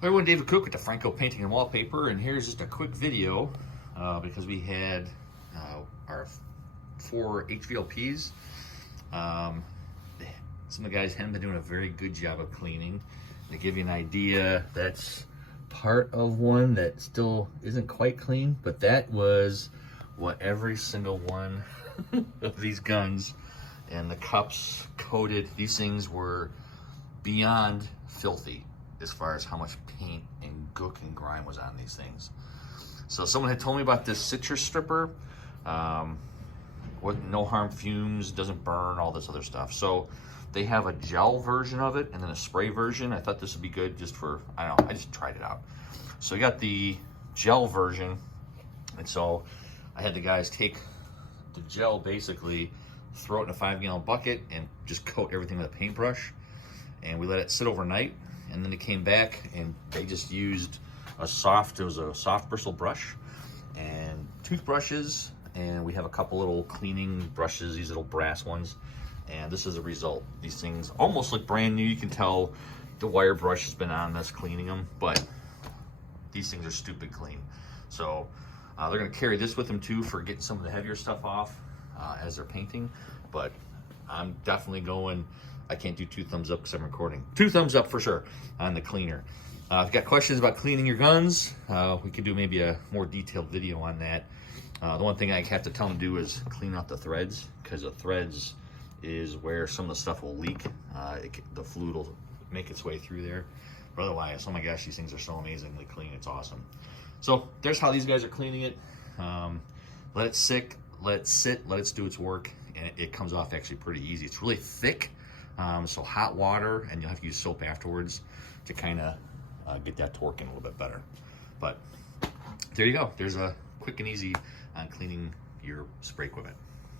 Everyone, David Cook with the Franco Painting and Wallpaper, and here's just a quick video because we had our 4 HVLPs. Some of the guys haven't been doing a very good job of cleaning. To give you an idea, that's part of one that still isn't quite clean, but that was what every single one of these guns and the cups coated. These things were beyond filthy as far as how much paint and gook and grime was on these things. So someone had told me about this citrus stripper, with no harm fumes, doesn't burn, all this other stuff. So they have a gel version of it and then a spray version. I thought this would be good just for, I don't know, I just tried it out. So I got the gel version, and so I had the guys take the gel, basically throw it in a 5-gallon bucket and just coat everything with a paintbrush, and we let it sit overnight. And then it came back and they just used it was a soft bristle brush and toothbrushes, and we have a couple little cleaning brushes, these little brass ones, and this is the result. These things almost look brand new. You can tell the wire brush has been on this cleaning them, but these things are stupid clean. So they're gonna carry this with them too for getting some of the heavier stuff off as they're painting. But I'm definitely going, I can't do 2 thumbs up because I'm recording. 2 thumbs up for sure on the cleaner. If you've got questions about cleaning your guns, we could do maybe a more detailed video on that. The one thing I have to tell them to do is clean out the threads, because the threads is where some of the stuff will leak. The fluid will make its way through there. But otherwise, oh my gosh, these things are so amazingly clean. It's awesome. So there's how these guys are cleaning it. Let it sit, let it do its work, and it comes off actually pretty easy. It's really thick. So hot water, and you'll have to use soap afterwards to kind of get that to working a little bit better. But there you go. There's a quick and easy on cleaning your spray equipment.